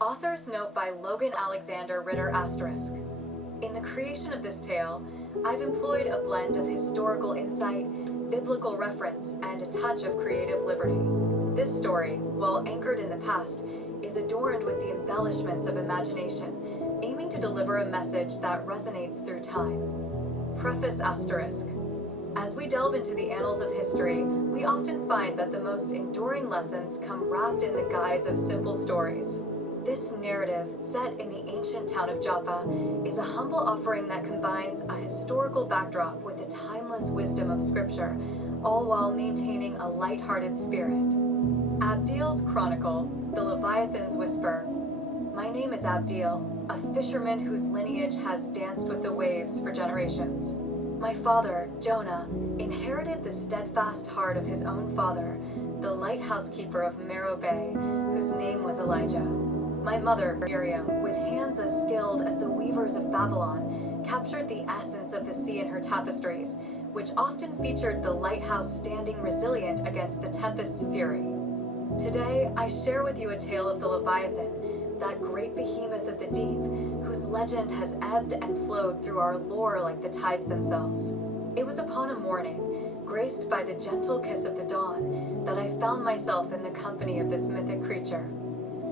Author's note by Logan Alexander Ritter ***. In the creation of this tale, I've employed a blend of historical insight, biblical reference, and a touch of creative liberty. This story, while anchored in the past, is adorned with the embellishments of imagination, aiming to deliver a message that resonates through time. Preface ***. As we delve into the annals of history, we often find that the most enduring lessons come wrapped in the guise of simple stories. This narrative, set in the ancient town of Joppa, is a humble offering that combines a historical backdrop with the timeless wisdom of Scripture, all while maintaining a light-hearted spirit. Abdiel's Chronicle, the Leviathan's Whisper. My name is Abdiel, a fisherman whose lineage has danced with the waves for generations. My father, Jonah, inherited the steadfast heart of his own father, the lighthouse keeper of Merrow Bay, whose name was Elijah. My mother, Miriam, with hands as skilled as the weavers of Babylon, captured the essence of the sea in her tapestries, which often featured the lighthouse standing resilient against the tempest's fury. Today, I share with you a tale of the Leviathan, that great behemoth of the deep, whose legend has ebbed and flowed through our lore like the tides themselves. It was upon a morning, graced by the gentle kiss of the dawn, that I found myself in the company of this mythic creature.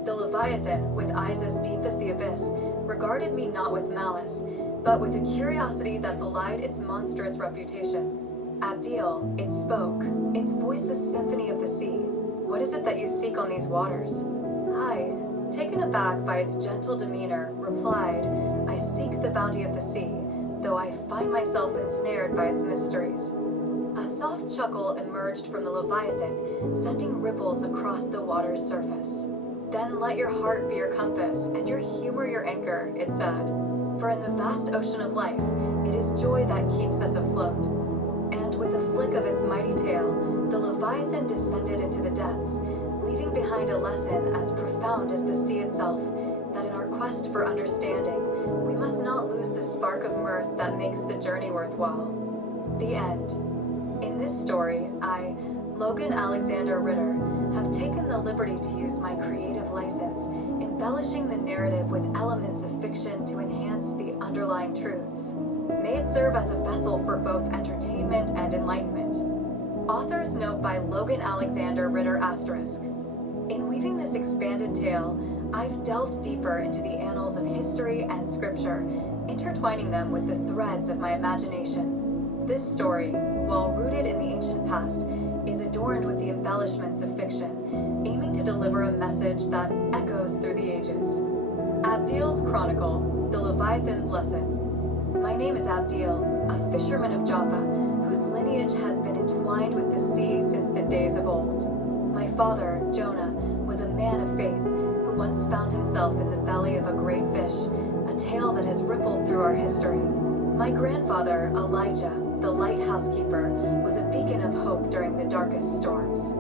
The Leviathan, with eyes as deep as the abyss, regarded me not with malice, but with a curiosity that belied its monstrous reputation. Abdiel, it spoke, its voice a symphony of the sea. What is it that you seek on these waters? I, taken aback by its gentle demeanor, replied, I seek the bounty of the sea, though I find myself ensnared by its mysteries. A soft chuckle emerged from the Leviathan, sending ripples across the water's surface. Then let your heart be your compass, and your humor your anchor, it said. For in the vast ocean of life, it is joy that keeps us afloat. And with a flick of its mighty tail, the Leviathan descended into the depths, leaving behind a lesson as profound as the sea itself, that in our quest for understanding, we must not lose the spark of mirth that makes the journey worthwhile. The end. In this story, I, Logan Alexander Ritter, have taken the liberty to use my creative license, embellishing the narrative with elements of fiction to enhance the underlying truths. May it serve as a vessel for both entertainment and enlightenment. Author's note by Logan Alexander Ritter ***. In weaving this expanded tale, I've delved deeper into the annals of history and scripture, intertwining them with the threads of my imagination. This story, while rooted in the ancient past, is adorned with the embellishments of fiction, aiming to deliver a message that echoes through the ages. Abdiel's Chronicle, the Leviathan's Lesson. My name is Abdiel, a fisherman of Joppa, whose lineage has been entwined with the sea since the days of old. My father, Jonah, was a man of faith who once found himself in the belly of a great fish, a tale that has rippled through our history. My grandfather, Elijah, the lighthouse keeper, was a beacon of hope during the darkest storms.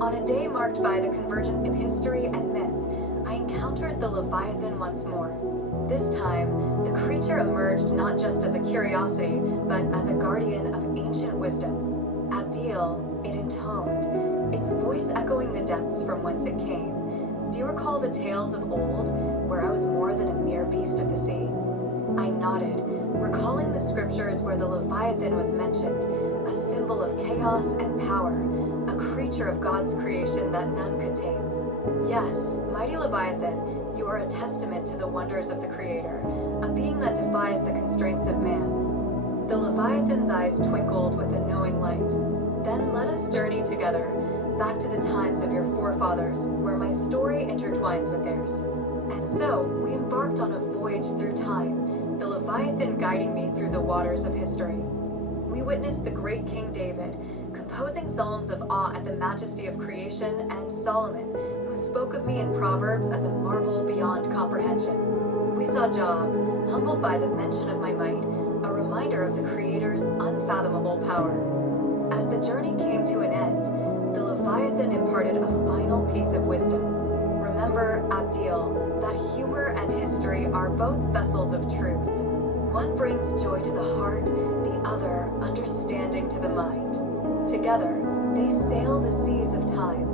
On a day marked by the convergence of history and myth, I encountered the Leviathan once more. This time, the creature emerged not just as a curiosity, but as a guardian of ancient wisdom. Abdiel, it intoned, its voice echoing the depths from whence it came. Do you recall the tales of old, where I was more than a mere beast of the sea? I nodded, recalling the scriptures where the Leviathan was mentioned, a symbol of chaos and power, a creature of God's creation that none could tame. Yes, mighty Leviathan, you are a testament to the wonders of the Creator, a being that defies the constraints of man. The Leviathan's eyes twinkled with a knowing light. Then let us journey together, back to the times of your forefathers, where my story intertwines with theirs. And so, we embarked on a voyage through time, the Leviathan guiding me through the waters of history. We witnessed the great King David, composing psalms of awe at the majesty of creation, and Solomon, who spoke of me in Proverbs as a marvel beyond comprehension. We saw Job, humbled by the mention of my might, a reminder of the Creator's unfathomable power. As the journey came to an end, the Leviathan imparted a final piece of wisdom. Remember, Abdiel, that humor and history are both vessels of truth. One brings joy to the heart, the other understanding to the mind. Together, they sail the seas of time,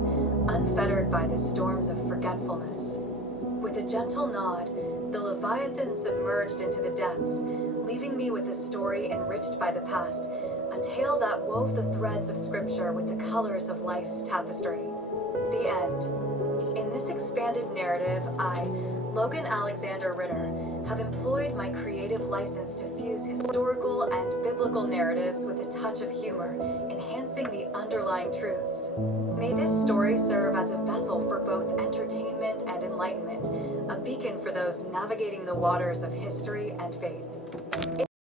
unfettered by the storms of forgetfulness. With With a gentle nod, the Leviathan submerged into the depths, leaving me with a story enriched by the past, a tale that wove the threads of scripture with the colors of life's tapestry. The end. In this expanded narrative, I, Logan Alexander Ritter, have employed my creative license to fuse historical and biblical narratives with a touch of humor, enhancing the underlying truths. May this story serve as a vessel for both entertainment and enlightenment, a beacon for those navigating the waters of history and faith.